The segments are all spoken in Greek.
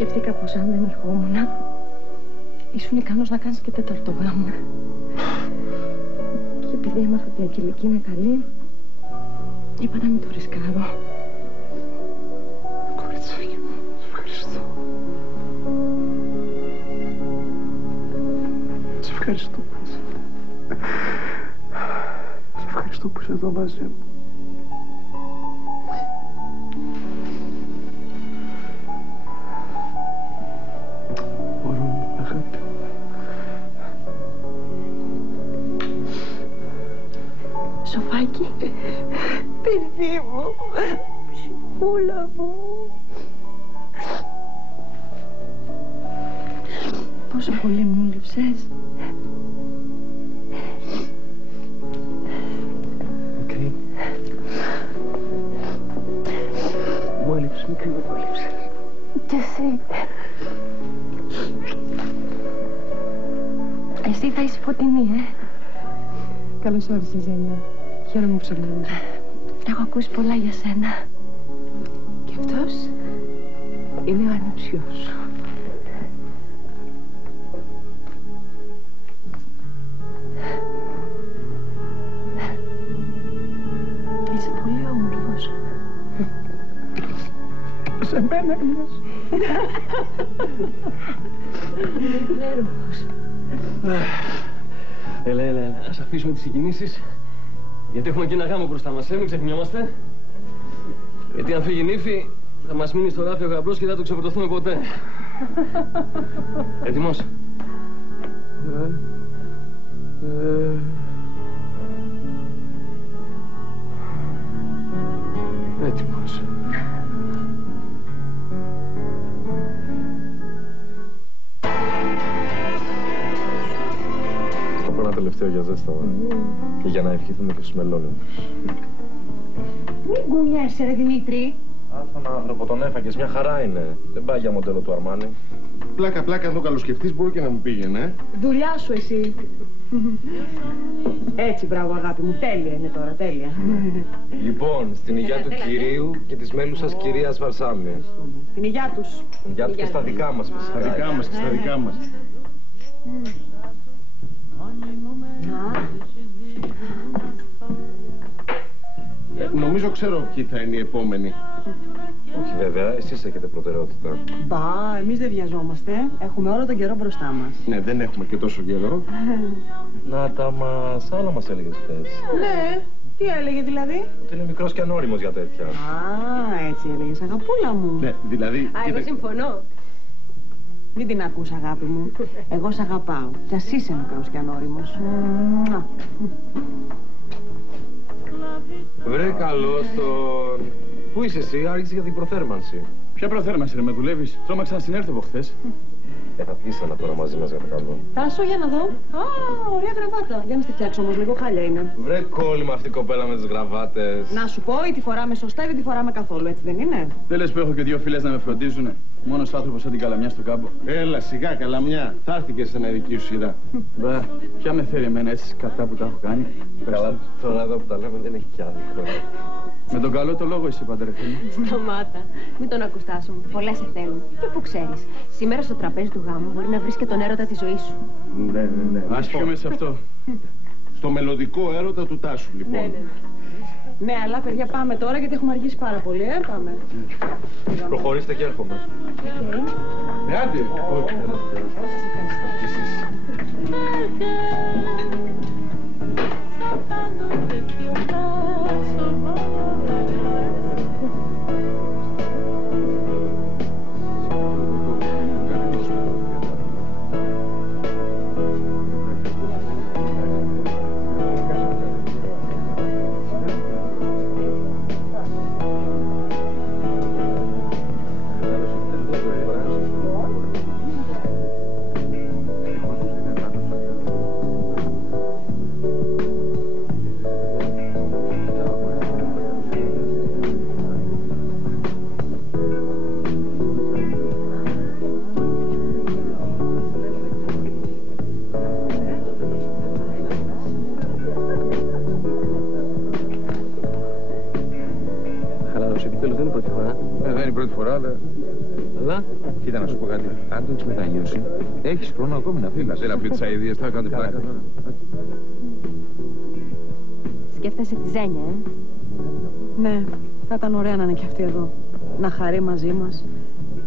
Σκέφτηκα πως αν δεν ερχόμουν, ήσουν ικανός να κάνεις και τέταρτο γάμο. Και επειδή έμαθα ότι η Αγγελική είναι καλή, είπα να μην το ρισκάρω. Κοριτσάκι μου, σε ευχαριστώ. Σε ευχαριστώ που είσαι. Σε ευχαριστώ που είσαι εδώ μαζί μου. Σοφάκι, παιδί μου, ψυχούλα μου. Πόσο πολύ μου λείψες. Μικρή. Μου έλειψες, μικρή μου έλειψες. Κι εσύ. Εσύ θα είσαι Φωτεινή, Καλώς όρισες, Ζένια. Χαίρομαι που σε γνωρίζω. Έχω ακούσει πολλά για σένα. Και αυτός είναι ο ανιψιός σου. Είσαι πολύ όμορφος. Σε μένα μοιάζει. Είναι υπέροχος. Έλα, ας αφήσουμε τις συγκινήσεις. Γιατί έχουμε και ένα γάμο μπροστά μας, μην ξεχνιόμαστε. Γιατί αν φύγει η νύφη, θα μας μείνει στο ράφι ο γαμπρός και δεν θα το ξεπορτωθούμε ποτέ. Έτοιμος? Έτοιμος. Θα πω ένα τελευταίο για ζέσταμα. Και για να ευχηθούμε και στους μελώνες. Μην κουνιάσαι, ρε Δημήτρη. Άστον άνθρωπο, τον έφαγες, μια χαρά είναι. Δεν πάει για μοντέλο του Αρμάνι. Πλάκα, αν το καλοσκεφτείς μπορεί και να μου πήγαινε. Δουλειά σου εσύ. Έτσι, μπράβο αγάπη μου, τέλεια είναι τώρα, τέλεια. Λοιπόν, στην υγειά του κυρίου και της μέλουσας κυρίας Βαρσάμι. Την υγειά τους. Στην υγειά του και στα δικά μας φυσικά. Στα δικά μας και στα δικά μας. Νομίζω ξέρω ποιοι θα είναι οι επόμενοι. Όχι βέβαια, εσείς έχετε προτεραιότητα. Μπα, εμείς δεν βιαζόμαστε. Έχουμε όλο τον καιρό μπροστά μας. Ναι, δεν έχουμε και τόσο καιρό. Να τα μας, άλλα μας έλεγες χθες. Ναι, τι έλεγε δηλαδή? Ότι είναι μικρός και ανώριμος για τέτοια. Α, έτσι έλεγες, αγαπούλα μου. Ναι, δηλαδή... Εγώ συμφωνώ. Μην την ακούς, αγάπη μου. Εγώ σ' αγαπάω. Κι ας είσαι μικρός και ανώριμος. Βρε καλώς τον... Πού είσαι εσύ, άρχισε για την προθέρμανση. Ποια προθέρμανση, ρε, με δουλεύεις? Τρόμαξα να συνέλθω από χθες. Θα βγεις ένα τώρα μαζί μας για το καλό. Τάσο, για να δω. Α, ωραία γραβάτα. Για να στη φτιάξω όμως, λίγο χάλια είναι. Βρε κόλλημα αυτή η κοπέλα με τις γραβάτες. Να σου πω, ή τη φοράμε σωστά ή δεν τη φοράμε καθόλου, έτσι δεν είναι? Δεν λες που έχω και δύο φίλες να με φροντίζουνε. Μόνος άνθρωπος σαν την Καλαμιά στο κάμπο. Έλα, σιγά, Καλαμιά. Θα έρθει και στην δική σου σειρά. Μπα, ποια με φέρει εμένα έτσι κατά που τα έχω κάνει. Καλά, τώρα εδώ που τα λέμε δεν έχει κι άδικο. Με τον καλό το λόγο είσαι, παντρευτή. Σταμάτα. Μην τον ακούς, Τάσο μου. Πολλά σε θέλουν. Και πού ξέρεις. Σήμερα στο τραπέζι του γάμου μπορεί να βρεις και τον έρωτα της ζωής σου. Ναι. Ας πιούμε σε αυτό. Στο μελλοντικό έρωτα του Τάσου, λοιπόν. Ναι, αλλά παιδιά πάμε τώρα γιατί έχουμε αργήσει πάρα πολύ, πάμε. Προχωρήστε και έρχομαι. Άντε. Ελλάδα. Αλλά. Κοίτα να σου πω κάτι. Αν το έχεις μετανιώσει, έχεις χρόνο ακόμη να φύγεις. Έλα, πλήτσα ιδίες, θα κάνετε πλάκα. Σκέφτεσαι τη Ζένια, Ναι, θα ήταν ωραία να είναι και αυτή εδώ. Να χαρεί μαζί μας,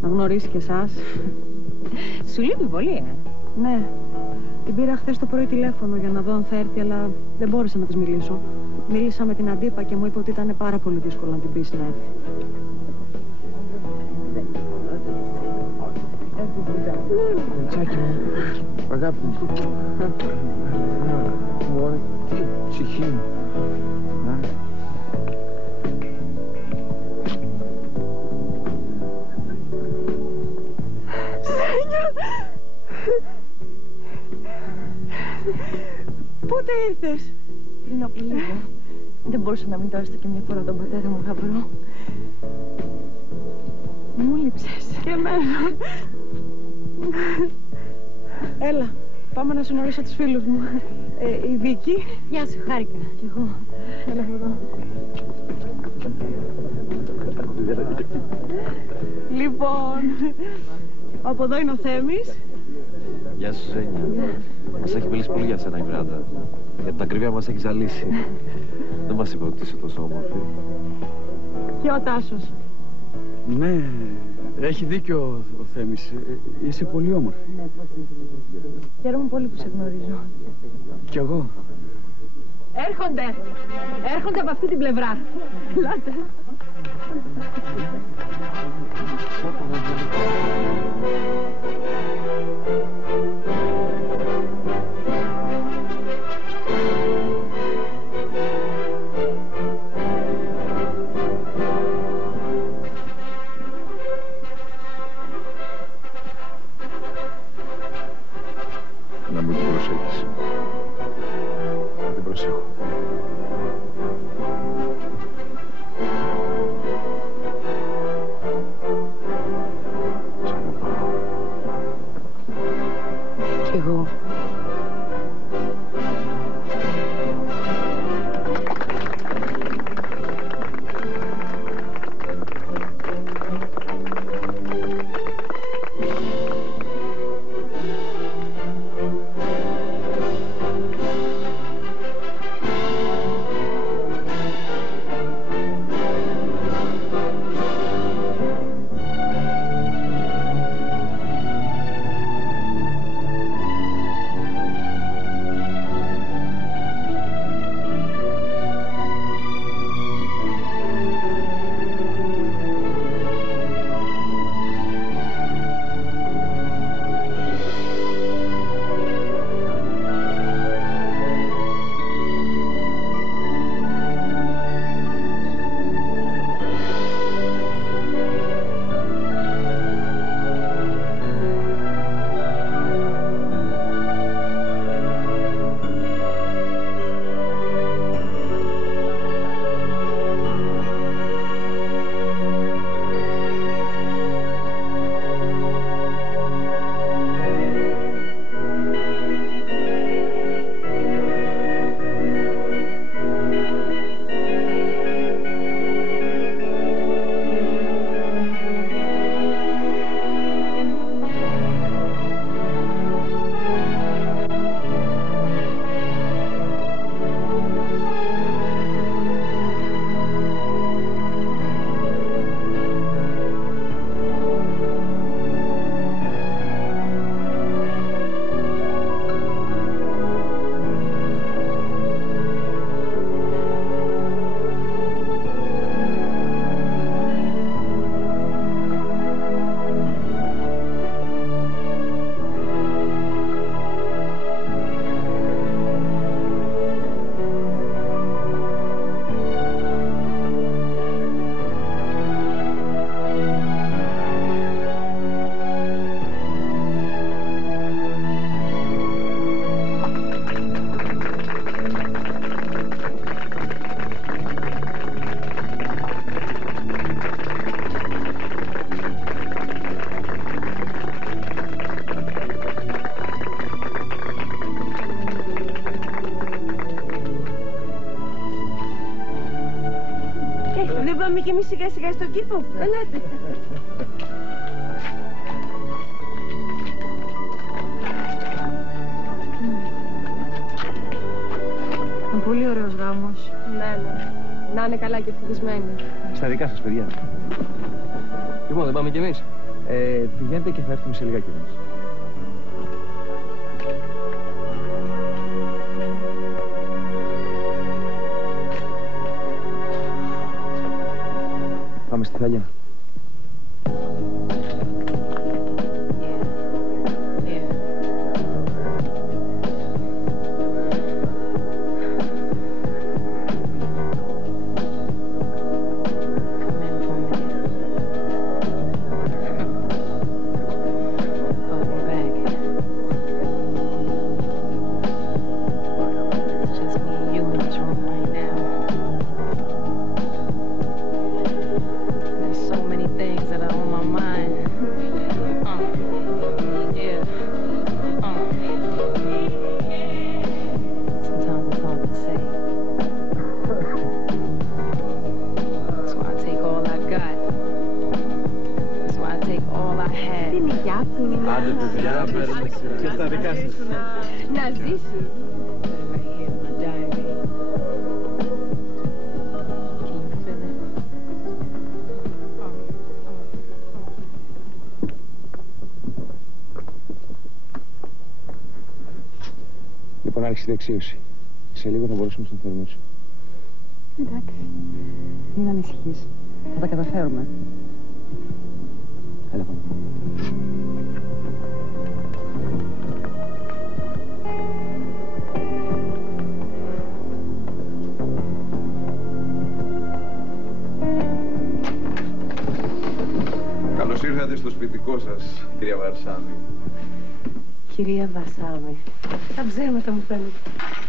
να γνωρίσει και εσάς. Σου λείπει πολύ, Ναι, την πήρα χθες το πρωί τηλέφωνο για να δω αν θα έρθει, αλλά δεν μπόρεσα να της μιλήσω. Μίλησα με την Αντίπα και μου είπε ότι ήταν πάρα πολύ δύσκολο να την πεις να έρθει. Τσάκι μου, αγάπη μου. Μωρέ, τι ψυχή μου. Πότε ήρθες? Πριν από λίγο. Δεν μπορούσα να μην το έστω και μια φορά τον πατέρα μου, γαμπρό. Μου λείψες. Και εμένα. Έλα, πάμε να συνορίσω τους φίλους μου. Η Βίκη. Γεια σου, χάρηκα. Κι εγώ. Έλα εδώ. Λοιπόν, από εδώ είναι ο Θέμης. Γεια σου, Ζένια. Μας έχει μιλήσει πολύ για σένα η Μιράντα. Για την ακρίβεια μας έχει ζαλίσει. Δεν μας είπε ότι είσαι τόσο όμορφη. Και ο Τάσος. Ναι, έχει δίκιο ο Θέμης. Είσαι πολύ όμορφη. Χαίρομαι πολύ που σε γνωρίζω. Κι εγώ. Έρχονται από αυτή την πλευρά. Ελάτε. Να μην την προσέχεις. Δεν προσέχω. Σ' αγαπάω. Κι εγώ. Δεν πάμε κι εμείς σιγά σιγά στον κήπο. Ελάτε. Να είναι καλά και ευτυχισμένοι. Στα δικά σας, παιδιά. Λοιπόν, δεν πάμε κι εμείς. Πηγαίνετε και θα έρθουμε σε λιγάκι εμείς. Πάμε στη Θαλιά. Να ζήσεις. Λοιπόν, άρχισε η δεξίωση. Σε λίγο θα μπορέσουμε στον θερμό σου. Εντάξει. Μην ανησυχείς. Θα τα καταφέρουμε. Έλα, πάμε. Καλώς ήρθατε στο σπιτικό σας, κυρία Βαρσάμι. Κυρία Βαρσάμι, τα ψέματα μου φαίνεται.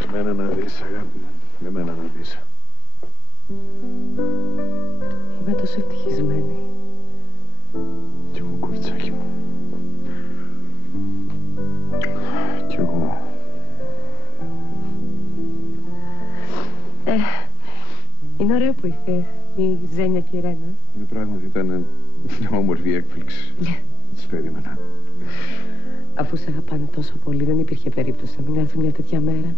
Εμένα να δεις, αγάπη μου. Εμένα να δεις. Είμαι τόσο ευτυχισμένη. Κι εγώ, κοριτσάκι μου. Κι εγώ. Είναι ωραίο που ήρθε η Ζένια και η Ρένα. Πράγματι ήταν μια όμορφη έκπληξη. Τις περίμενα. Αφού σε αγαπάνε τόσο πολύ, δεν υπήρχε περίπτωση να μην έρθει μια τέτοια μέρα.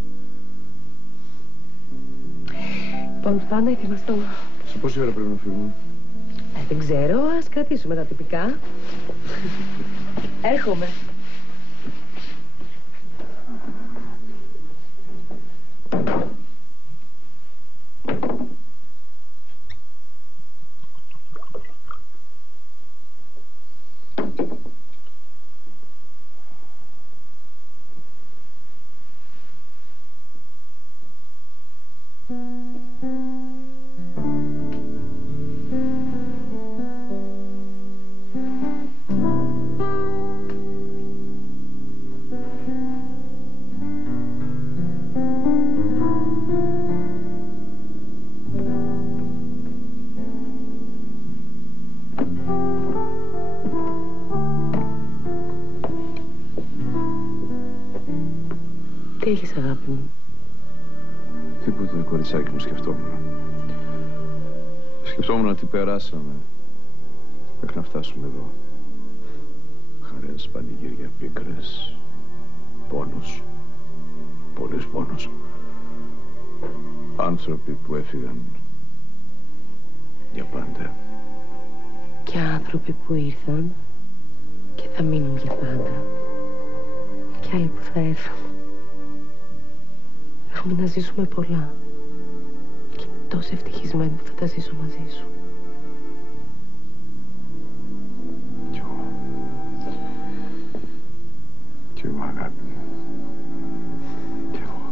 Λοιπόν, φτάνω έτοιμα στο... Σε πόση ώρα πρέπει να φύγουμε? Δεν ξέρω, ας κρατήσουμε τα τυπικά. Έρχομαι. Τι έχεις, αγάπη μου? Τίποτα, κοριτσάκι μου, σκεφτόμουν. Σκεφτόμουν ότι περάσαμε μέχρι να φτάσουμε εδώ. Χαρές, πανηγύρια, πίκρες, πόνος, πολλής πόνος. Άνθρωποι που έφυγαν για πάντα. Και άνθρωποι που ήρθαν και θα μείνουν για πάντα. Και άλλοι που θα έρθουν. Έχουμε να ζήσουμε πολλά. Και είμαι τόσο ευτυχισμένη που θα τα ζήσω μαζί σου. Κι εγώ. Κι εγώ, αγάπη μου. Κι εγώ.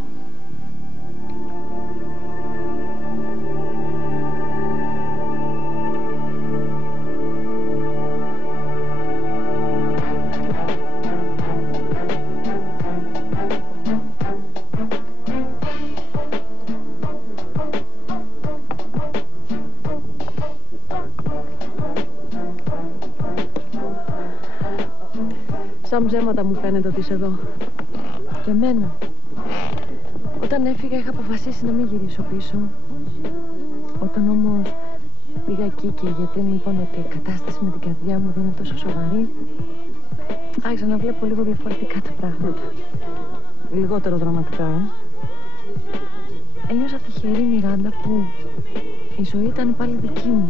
Σαν ψέματα μου φαίνεται ότι είσαι εδώ. Και εμένα. Όταν έφυγα είχα αποφασίσει να μην γυρίσω πίσω. Όταν όμως πήγα εκεί και οι γιατροί μου είπαν ότι η κατάσταση με την καρδιά μου δεν είναι τόσο σοβαρή, άρχισα να βλέπω λίγο διαφορετικά τα πράγματα. Λιγότερο δραματικά, Ένιωσα τυχερή, Μιράντα, που Η ζωή ήταν πάλι δική μου.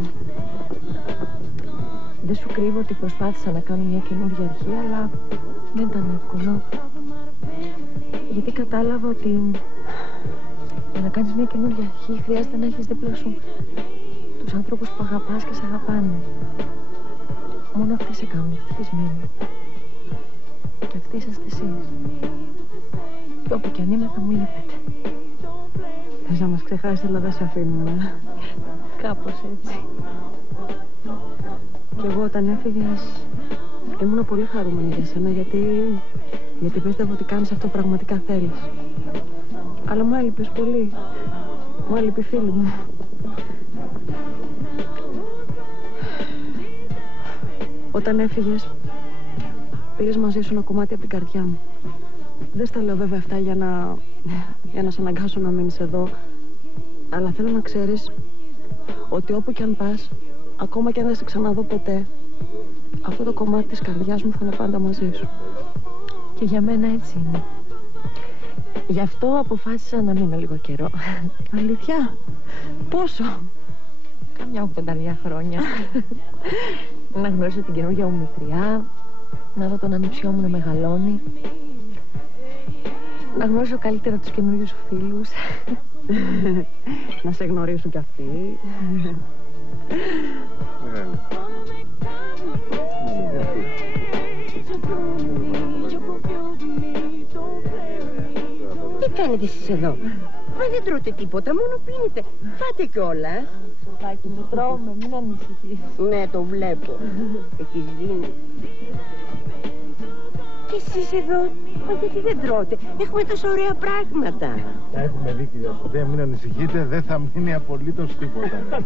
Δεν σου κρύβω ότι προσπάθησα να κάνω μια καινούργια αρχή, αλλά δεν ήταν εύκολο. Γιατί κατάλαβα ότι για να κάνεις μια καινούργια αρχή χρειάζεται να έχεις δίπλα σου τους ανθρώπους που αγαπάς και σε αγαπάνε. Μόνο αυτοί σε κάνουν ευτυχισμένοι. Και αυτοί είσαστε εσείς. Και όπου κι αν είμαι θα μου λείπετε. Θες να μας ξεχάσεις, αλλά δεν σε αφήνουμε. Κάπως έτσι. Κι εγώ όταν έφυγες ήμουν πολύ χαρούμενη για σένα, γιατί πίστευα ότι κάνεις αυτό που πραγματικά θέλεις. Αλλά μου έλειπες πολύ. Μου έλειπε η φίλη μου. Όταν έφυγες πήρες μαζί σου ένα κομμάτι από την καρδιά μου. Δεν στα λέω βέβαια αυτά για να σε αναγκάσω να μείνεις εδώ, αλλά θέλω να ξέρεις ότι όπου κι αν πας, ακόμα κι αν δεν σε ξαναδώ ποτέ, αυτό το κομμάτι της καρδιάς μου θα είναι πάντα μαζί σου. Και για μένα έτσι είναι. Γι' αυτό αποφάσισα να μείνω λίγο καιρό. Αλήθεια? Πόσο? Κάμια 80 χρόνια. Να γνωρίσω την καινούργια μου μητριά, να δω τον ανιψιό μου να μεγαλώνει, να γνωρίσω καλύτερα τους καινούριους σου φίλους. Να σε γνωρίσουν κι αυτοί. Τι κάνετε εσείς εδώ? Μα δεν τρώτε τίποτα, μόνο πίνετε. Φάτε κιόλας. Σοφάκι μου, τρώμε, μην ανησυχείς. Ναι, το βλέπω. Έχεις δίνει. Και εσείς εδώ, μα γιατί δεν τρώτε? Έχουμε τόσα ωραία πράγματα. Τα έχουμε δει, κυρία Σοφία, μην ανησυχείτε, δεν θα μείνει απολύτως τίποτα.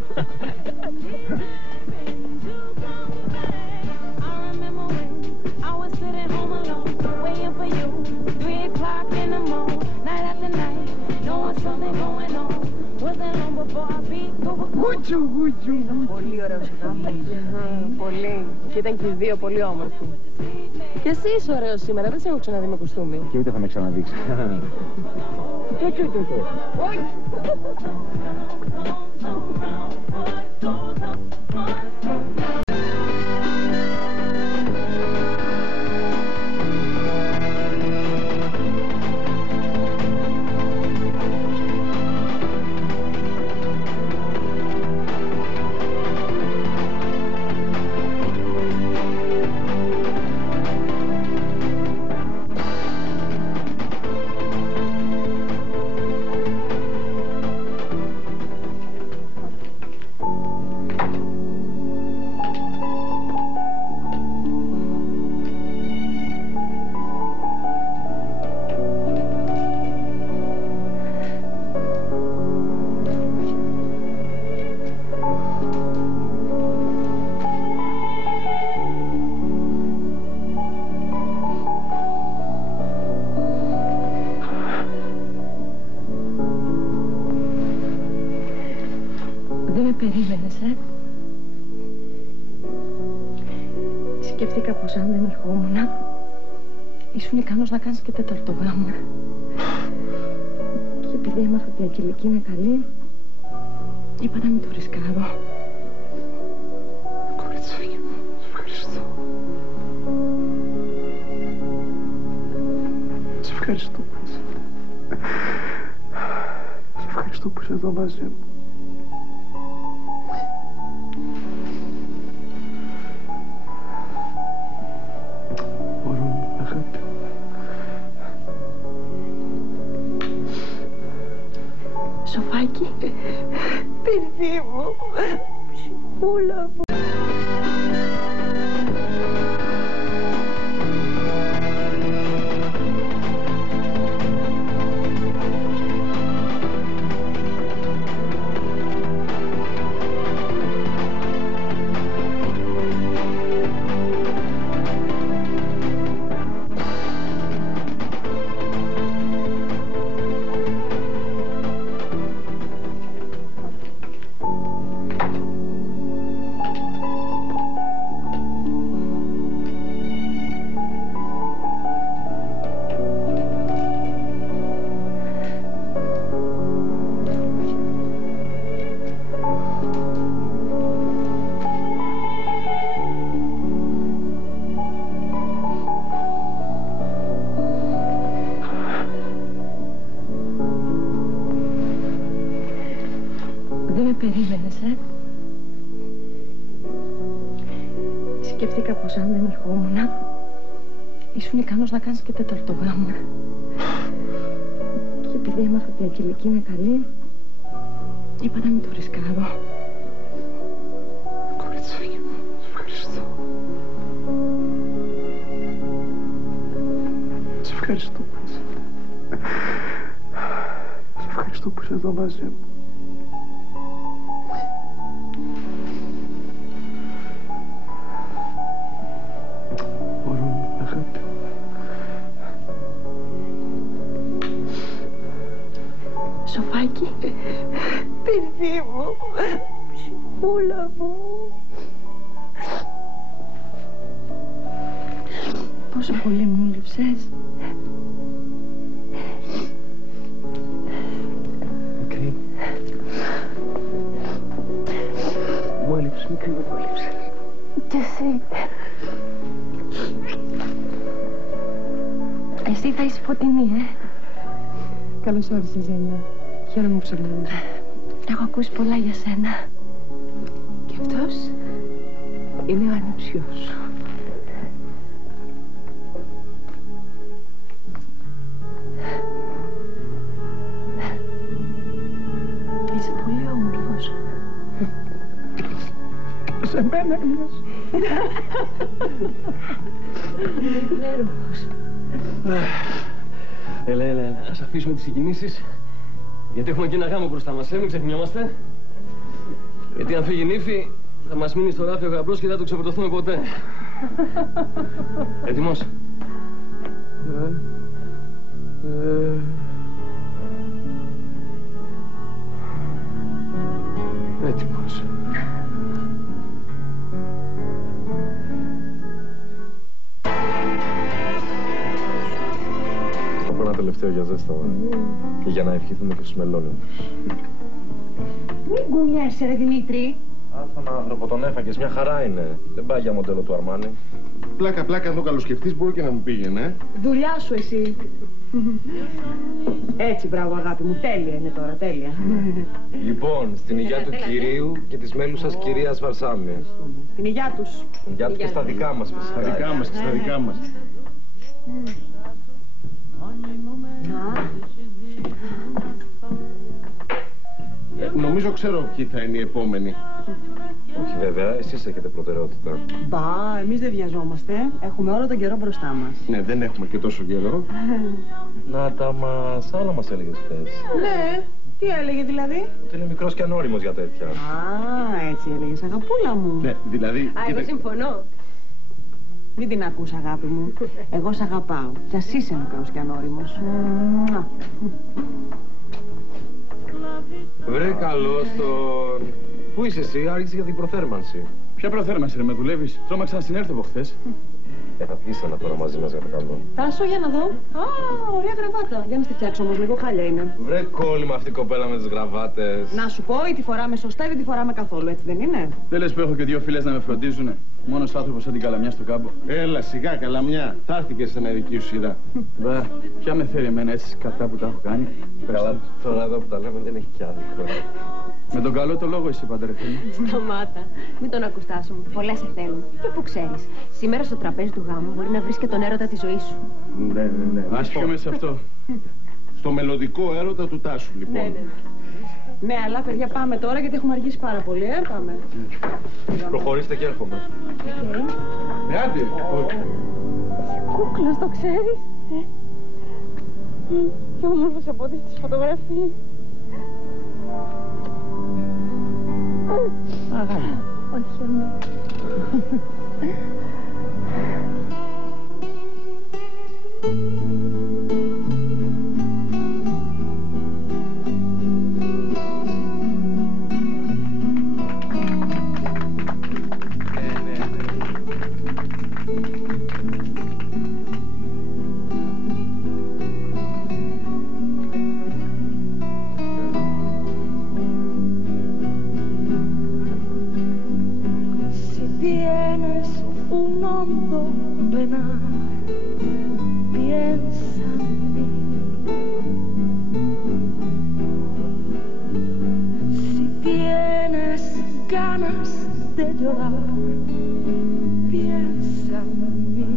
Πολύ ωραίος πολύ. Και ήταν και οι δύο πολύ όμορφοι. Και εσύ είσαι ωραίος σήμερα, δεν σε έχω ξαναδεί με κοστούμι. Και ούτε θα με ξαναδείξει. Περίμενες, Σκέφτηκα πως αν δεν ερχόμουν, ήσουν ικανός να κάνεις και τέταρτο γάμο. Και επειδή έμαθα ότι η Αγγελική είναι καλή, είπα να μην το ρισκάρω. Κοριτσάκι μου, σε ευχαριστώ. Σε ευχαριστώ που είσαι. Σε ευχαριστώ που είσαι εδώ μαζί μου. Σοφάκι, παιδί μου, ψυχούλα μου. χθες, Σκέφτηκα πως αν δεν ερχόμουν, ήσουν ικανός να κάνεις και τέταρτο γάμο. Και επειδή έμαθα ότι η Αγγελική είναι καλή, είπα να μην το ρισκάρω. Κοριτσάκι μου, σε ευχαριστώ. Σε ευχαριστώ. Σε ευχαριστώ που είσαι εδώ μαζί μου. Μπορώ, αγάπη. Σοφάκι, παιδί μου, ψυχούλα μου. Πόσο πολύ μου λείψες. Μικρή. Μου έλειψες, μικρή, μου έλειψες. Κι εσύ. Εσύ θα είσαι φωτεινή, Καλώς όρισες, Ζένια. Χαίρομαι που σε γνωρίζω. Έχω ακούσει πολλά για σένα. Και αυτός είναι ο ανιψιός σου. Είσαι πολύ όμορφος. Σε μένα μοιάζει. Είναι υπέροχος. Έλα, ας αφήσουμε τις συγκινήσεις. Γιατί έχουμε και ένα γάμο μπροστά μας, μην ξεχνιόμαστε. Γιατί αν φύγει η νύφη, θα μας μείνει στο ράφι ο γαμπρός και δεν θα το ξεπορτωθούμε ποτέ. Έτοιμος? Έτοιμος. Θα πω ένα τελευταίο για ζέσταμα. Και για να ευχηθούμε και στους μελώνες. Μην κουνιάσαι, ρε Δημήτρη. Άστον άνθρωπο, τον έφαγες, μια χαρά είναι. Δεν πάει για μοντέλο του Αρμάνι. Πλάκα, αν το καλοσκεφτείς μπορεί και να μου πήγαινε. Δουλειά σου εσύ. Έτσι, μπράβο αγάπη μου, τέλεια είναι τώρα, τέλεια. Λοιπόν, στην υγειά του κυρίου και της μέλουσας κυρίας Βαρσάμι. Την υγειά τους. Την υγειά του και στα δικά μας φυσικά. Στα δικά μας και στα δικά μας. Νομίζω ξέρω ποιοι θα είναι οι επόμενοι. Όχι βέβαια, εσείς έχετε προτεραιότητα. Μπα, εμείς δεν βιαζόμαστε. Έχουμε όλο τον καιρό μπροστά μας. Ναι, δεν έχουμε και τόσο καιρό. Να τα μας, άλλα μας έλεγες χθες. Ναι, τι έλεγε δηλαδή? Ότι είναι μικρός και ανώριμος για τέτοια. Α, έτσι έλεγες, αγαπούλα μου. Ναι, δηλαδή... Εγώ συμφωνώ. Μην την ακούς, αγάπη μου. Εγώ σ' αγαπάω. Κι ας είσαι μικρός και ανώριμος. Βρε καλώς τον... Πού είσαι εσύ, άργησε για την προθέρμανση. Ποια προθέρμανση, ρε, με δουλεύεις? Τρόμαξα να συνέλθω από χθες. Θα βγεις ένα τώρα μαζί μας για το καλό. Τάσο, για να δω. Α, ωραία γραβάτα. Για να στη φτιάξω όμως λίγο, χάλια είναι. Βρε κόλλημα αυτή η κοπέλα με τις γραβάτες. Να σου πω, ή τη φοράμε σωστά ή δεν τη φοράμε καθόλου, έτσι δεν είναι? Δεν λες που έχω και δύο φίλες να με φροντίζουνε? Μόνος άνθρωπος σαν την Καλαμιά στο κάμπο. Έλα, σιγά, Καλαμιά. Θα έρθει και στην δική σου σειρά. Μπα, ποια με φέρει εμένα έτσι κατά που τα έχω κάνει? Καλά, τώρα εδώ που τα λέμε δεν έχει κι άδικο. Με τον καλό το λόγο είσαι πάντα, ρε φίλε. Σταμάτα. Μην τον ακούς, Τάσο μου. Πολλά σε θέλουν. Και που ξέρεις, σήμερα στο τραπέζι του γάμου μπορεί να βρεις και τον έρωτα της ζωής σου. Ναι. Ας πιούμε σε αυτό. Στο μελλοντικό έρωτα του Τάσου, λοιπόν. Ναι, αλλά παιδιά πάμε τώρα γιατί έχουμε αργήσει πάρα πολύ, πάμε. Προχωρήστε και έρχομαι. Άντε. Κούκλος, το ξέρεις. Κι όμορφος από ό,τι στις φωτογραφίες. Αγάπη. Όχι, αμέ. llorar, piensa en mí.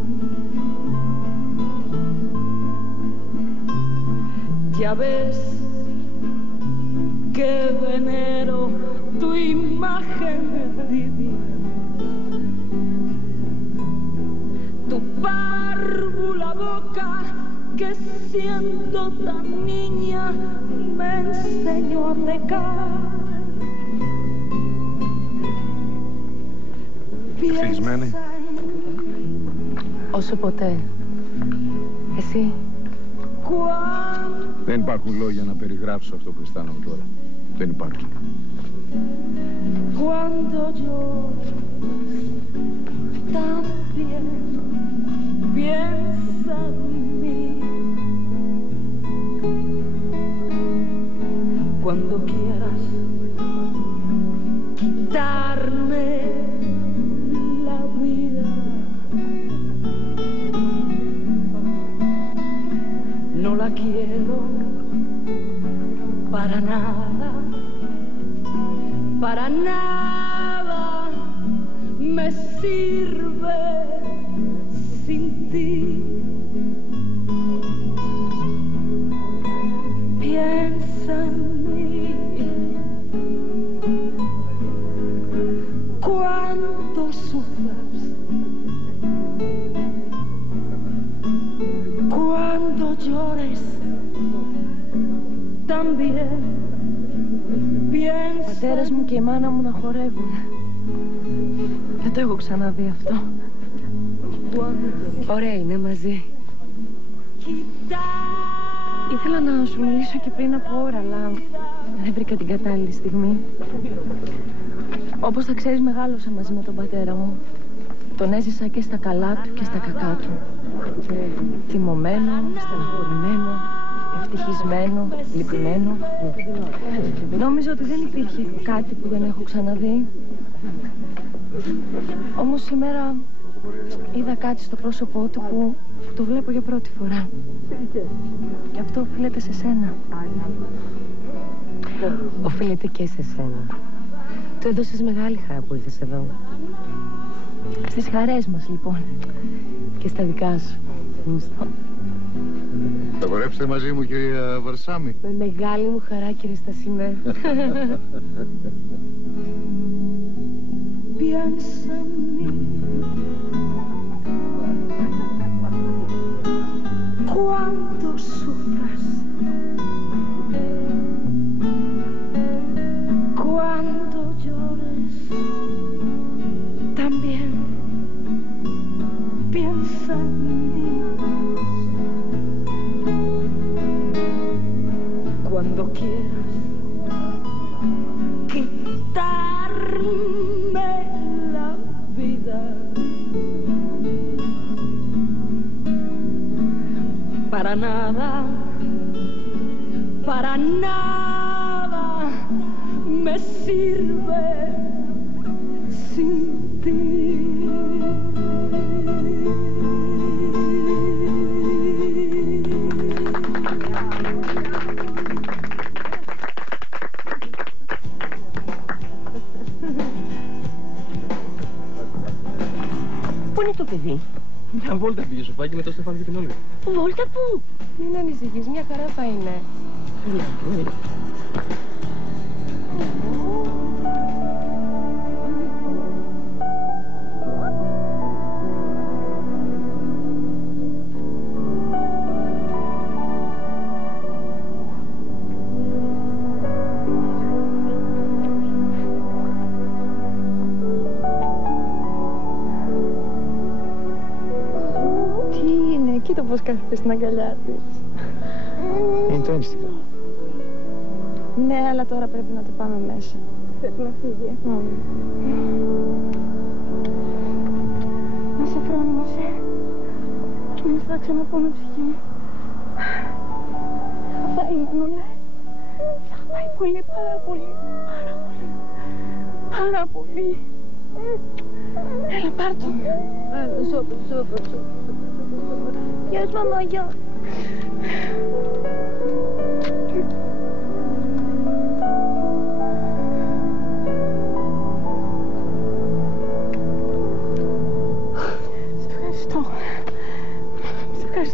Ya ves que venero tu imagen divina, tu párvula boca que siendo tan niña me enseñó a pecar. Ευτυχισμένη. Όσο ποτέ. Εσύ. Δεν υπάρχουν λόγια να περιγράψω αυτό που αισθάνομαι τώρα. Δεν υπάρχουν. Cuando yo también piensa en mí, cuando quieras quitarme la vida, no la quiero para nada, para nada me sirve sin ti. Piensa en mí, cuánto sufras, cuando llores, también piensa. Ο πατέρας μου και η μάνα μου να χορεύουν. Δεν το έχω ξαναδεί αυτό. Ωραία είναι μαζί. Ήθελα να σου μιλήσω και πριν από ώρα, αλλά δεν βρήκα την κατάλληλη στιγμή. Όπως θα ξέρεις, μεγάλωσα μαζί με τον πατέρα μου. Τον έζησα και στα καλά του και στα κακά του. Θυμωμένο, στεναχωρημένο, ευτυχισμένο, λυπημένο. Νόμιζα ότι δεν υπήρχε κάτι που δεν έχω ξαναδεί. Όμως σήμερα είδα κάτι στο πρόσωπό του που το βλέπω για πρώτη φορά. Και αυτό οφείλεται σε σένα. Οφείλεται και σε σένα. Του έδωσες μεγάλη χαρά που ήρθες εδώ. Στις χαρές μας, λοιπόν. Και στα δικά σου. Θα χορέψετε μαζί μου, κυρία Βαρσάμι? Με μεγάλη μου χαρά, κύριε Στασίνε. Piensa en mí, cuando sufras, cuando llores, también piensa en mí. Cuando quieras quitarme la vida, para nada me sirve sin ti. Πού είναι το παιδί? Μια βόλτα πήγε σοφάκι με το Στεφάνο και την Όλγα. Βόλτα πού? Μην ανησυχείς, μια χαρά θα είναι. Κοίτα πώς κάθεται στην αγκαλιά της. Είναι το ένστικτο. Ναι, αλλά τώρα πρέπει να το πάμε μέσα. Πρέπει να φύγει. Να σε φρόνιμασε και μου θα ξαναπώ με ψυχή μου. Θα είναι όλα. Θα πάει πολύ, πάρα πολύ, πάρα πολύ, πάρα πολύ. Έλα, πάρ' το. Σώπε. Γεια σου, μαμά, γεια.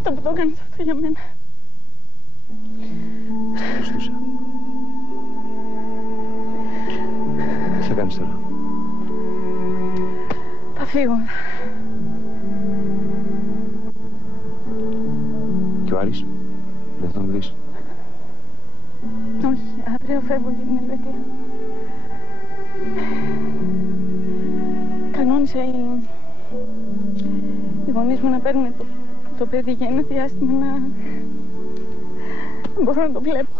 Ευχαριστώ που το έκανες αυτό για μένα. Στο ευχαριστούσα. Τι θα κάνεις τώρα? Θα φύγω. Και ο Άρης, δεν θα τον δεις? Όχι, αύριο φεύγω για την Ελβετία. Κανόνισα οι γονείς μου να παίρνουν το παιδί για ένα διάστημα να μπορώ να το βλέπω.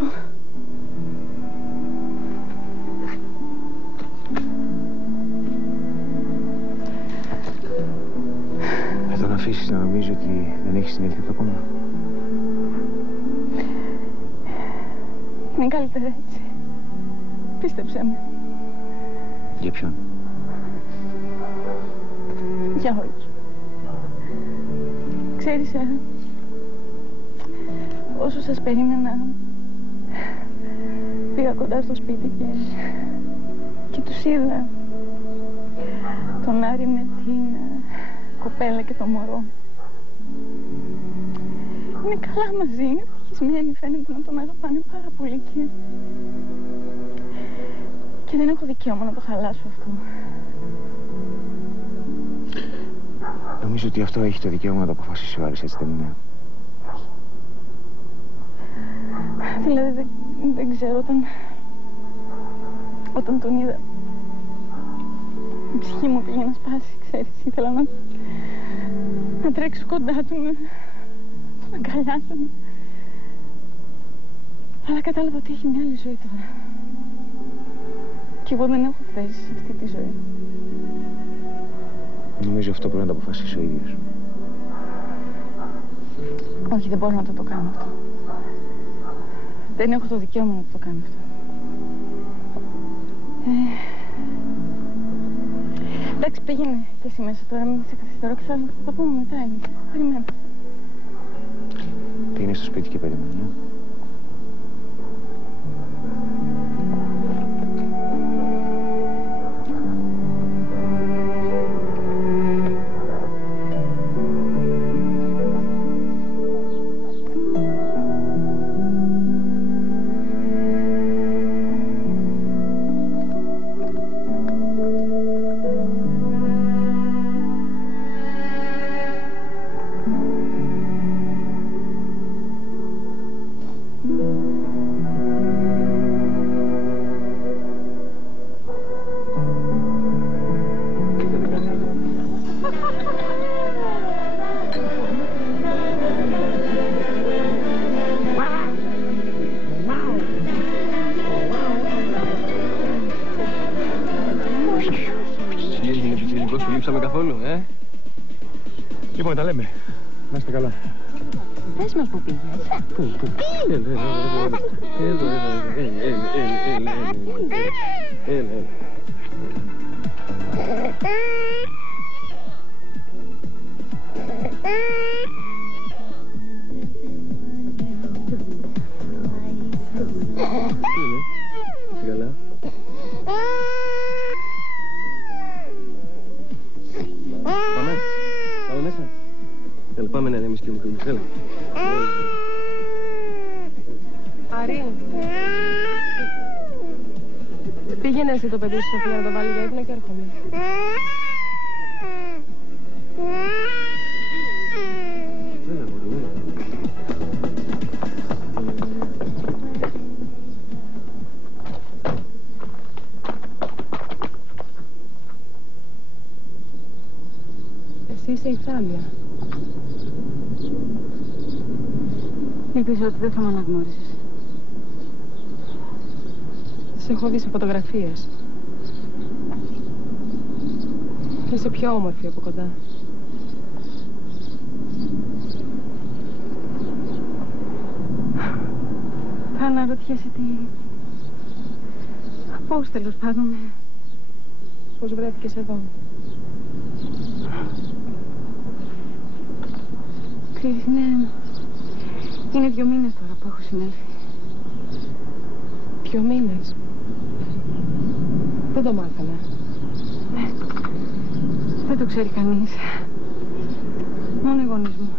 Θα τον αφήσεις να νομίζει ότι δεν έχεις συνέλθει αυτό ακόμα? Είναι καλύτερα έτσι. Πίστεψέ με. Για ποιον? Για όλους. Ξέρεις, όσο σας περίμενα, πήγα κοντά στο σπίτι και τους είδα. Τον Άρη με την κοπέλα και το μωρό. Είναι καλά μαζί, είναι ευτυχισμένοι, φαίνεται να τον αγαπάνε πάρα πολύ και δεν έχω δικαίωμα να το χαλάσω αυτό. Νομίζω ότι αυτό έχει το δικαίωμα να το αποφασίσει ο Άρης, έτσι δεν είναι? Δηλαδή δεν ξέρω, όταν τον είδα η ψυχή μου πήγε να σπάσει, ξέρεις, ήθελα να τρέξω κοντά του, να τον αγκαλιάσω. Αλλά κατάλαβα ότι έχει μια άλλη ζωή τώρα. Και εγώ δεν έχω θέση σε αυτή τη ζωή. Νομίζω αυτό πρέπει να το αποφασίσει ο ίδιος. Όχι, δεν μπορώ να το κάνω αυτό. Δεν έχω το δικαίωμα να το κάνω αυτό. Εντάξει, πήγαινε και εσύ μέσα τώρα, μην σε καθυστερώ και θα τα πούμε μετά εμείς. Περιμένω. Πήγαινε στο σπίτι και περιμένω. Λοιπόν, τα λέμε. Να είστε καλά. Πες μας που πήγες. Πού. Έλα. Καλά. Πάμε μέσα. Έλα, πάμε να εμείς και ο Μιχάλης. Έλα. Άρη. Πήγαινε εσύ το παιδί σου Σοφία να το βάλει για ύπνο και έρχομαι. Εσύ είσαι η Θάλια. Ελπίζω ότι δεν θα με αναγνώρισεις. Σε έχω δει σε φωτογραφίες. Είσαι πιο όμορφη από κοντά. Θα αναρωτιέσαι τι... Πώς τέλος πάντων. Πώς βρέθηκες εδώ. Ξέρεις, είναι 2 μήνες τώρα που έχω συνέλθει. 2 μήνες. Δεν το μάθαμε. Δεν το ξέρει κανείς. Μόνο οι γονείς μου.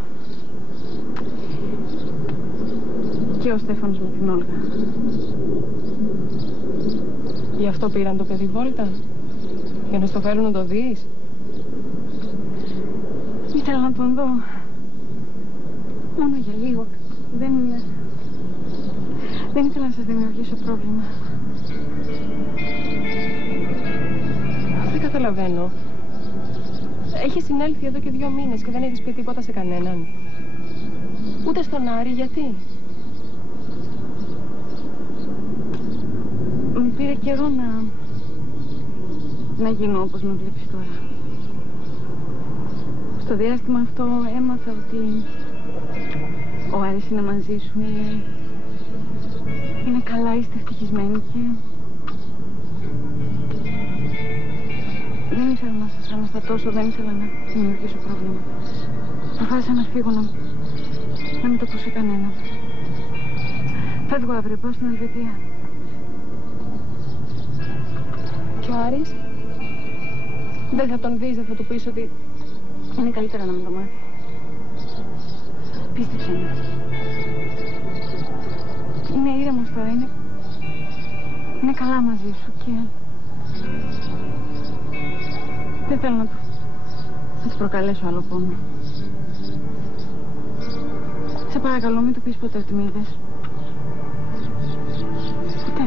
Στέφανος με την Όλγα. Γι' αυτό πήραν το παιδί βόλτα? Για να στο φέρουν να το δεις? Ήθελα να τον δω. Μόνο για λίγο. Δεν ήθελα να σας δημιουργήσω πρόβλημα. Δεν καταλαβαίνω. Έχεις συνέλθει εδώ και 2 μήνες και δεν έχεις πει τίποτα σε κανέναν. Ούτε στον Άρη, γιατί? Μου πήρε καιρό να γίνω όπως με βλέπεις τώρα. Στο διάστημα αυτό έμαθα ότι ο Άρης είναι μαζί σου, είναι καλά, είστε ευτυχισμένοι και δεν ήθελα να σας αναστατώσω, δεν ήθελα να δημιουργήσω πρόβλημα. Αποφάσισα να φύγω, να μην το πω σε κανέναν. Φεύγω αύριο, πάω στην Ελβετία. Και ο Άρης? Δεν θα τον δεις, δεν θα του πεις ότι... Είναι καλύτερα να μην το μάθει. Πίστεψε με. Είναι ήρεμος τώρα, είναι καλά μαζί σου και... Δεν θέλω να του προκαλέσω άλλο πόνο. Σε παρακαλώ, μην του πεις ποτέ ότι με είδες. Ποτέ.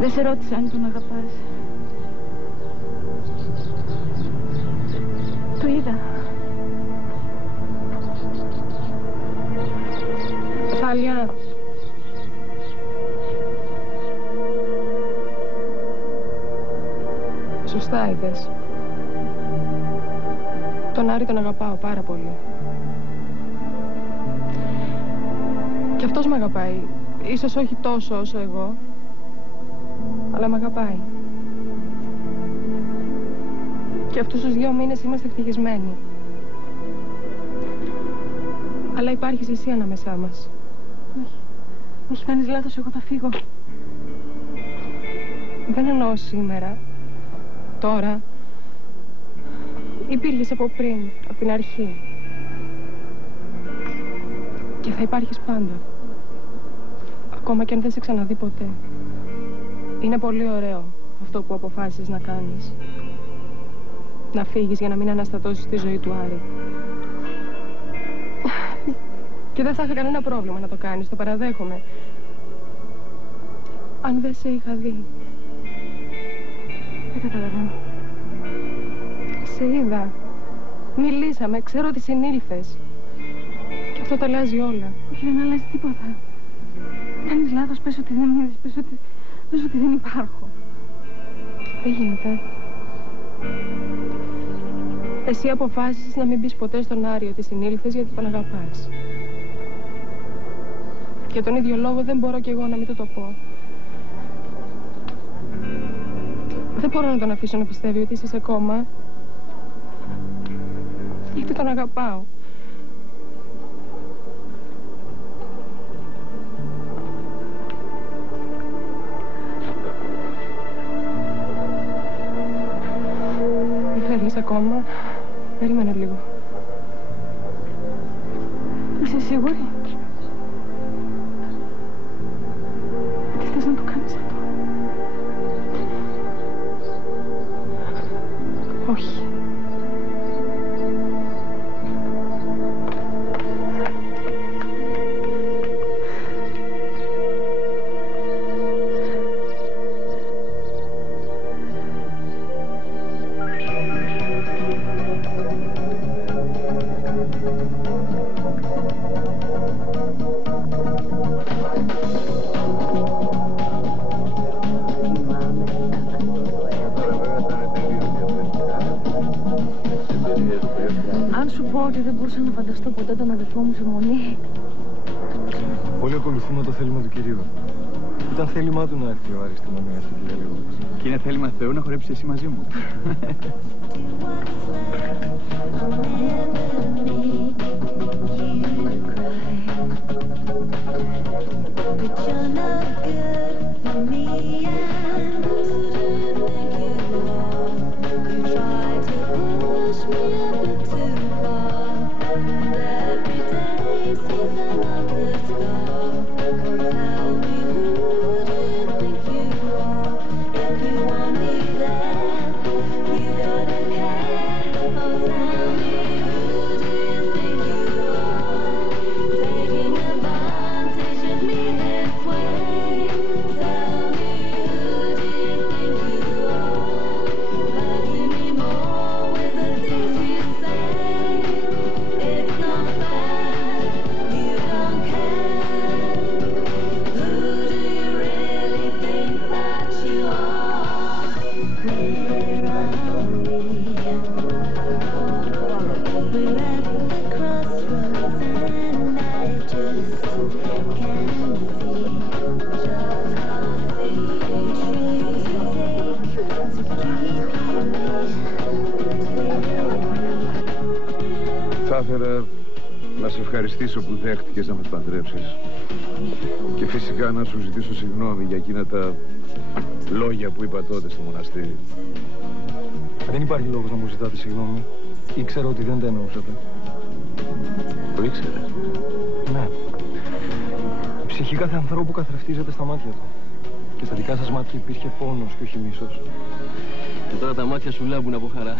Δεν σε ρώτησα αν τον αγαπάς. Το είδα. Θάλια. Σωστά είπες. Τον Άρη τον αγαπάω πάρα πολύ. Και αυτός με αγαπάει. Ίσως όχι τόσο όσο εγώ, αλλά με αγαπάει. Και αυτούς τους 2 μήνες είμαστε ευτυχισμένοι. Αλλά υπάρχεις εσύ ανάμεσά μας. Όχι, κάνεις λάθος, εγώ θα φύγω. Δεν εννοώ σήμερα. Τώρα. Υπήρχες από πριν, από την αρχή. Και θα υπάρχεις πάντα. Ακόμα και αν δεν σε ξαναδεί ποτέ. Είναι πολύ ωραίο αυτό που αποφάσισες να κάνεις. Να φύγεις για να μην αναστατώσεις τη ζωή του Άρη. Και δεν θα είχα κανένα πρόβλημα να το κάνεις, το παραδέχομαι. Αν δεν σε είχα δει. Δεν καταλαβαίνω. Σε είδα. Μιλήσαμε, ξέρω ότι συνήλθες. Και αυτό τα αλλάζει όλα. Όχι, δεν αλλάζει τίποτα. Κάνεις λάθος, πες ότι δεν είδες, πες ότι δεν υπάρχω. Δεν γίνεται. Εσύ αποφάσισες να μην πεις ποτέ στον Άρη ότι συνήλθες γιατί τον αγαπάς. Για τον ίδιο λόγο δεν μπορώ κι εγώ να μην το πω. Δεν μπορώ να τον αφήσω να πιστεύει ότι είσαι σε κόμμα. Γιατί τον αγαπάω. Μη φεύγεις ακόμα. Περίμενε λίγο. Είσαι σίγουρη? Τι θες να του κάνεις αυτό? Όχι. Ότι δεν μπορούσα να φανταστώ ποτέ τον αδερφό μου σε μονή. Όλοι ακολουθούμε το θέλημα του κυρίου. Ήταν θέλημά του να έρθει ο Άρης στη Μονή αυτή τη διαλόγου. Και είναι θέλημα Θεού να χορέψει εσύ μαζί μου. Θα ήθελα να σε ευχαριστήσω που δέχτηκες να με παντρέψεις. Και φυσικά να σου ζητήσω συγγνώμη για εκείνα τα λόγια που είπα τότε στο μοναστήρι. Δεν υπάρχει λόγος να μου ζητάτε συγγνώμη. Ήξερα ότι δεν τα εννοούσατε. Το ήξερες? Ναι. Η ψυχή κάθε ανθρώπου καθρεφτίζεται στα μάτια του. Και στα δικά σας μάτια υπήρχε πόνος και όχι μίσος. Και τώρα τα μάτια σου λάμπουν από χαρά.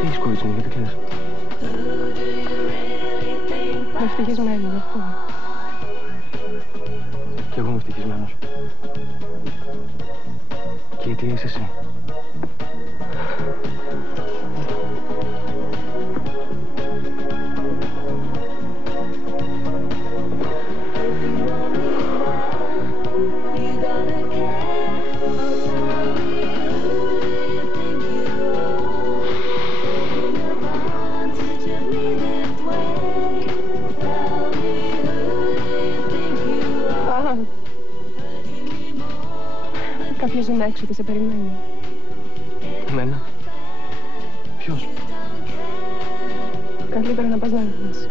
Τι είσαι, κορίτσι μου, γιατί κλαις? Είμαι ευτυχισμένη, αυτό. Κι εγώ είμαι ευτυχισμένος. Και η αιτία είσαι εσύ. Κάποιος είναι έξω και σε περιμένει. Εμένα? Ποιος? Καλύτερα να πας να έρθεις.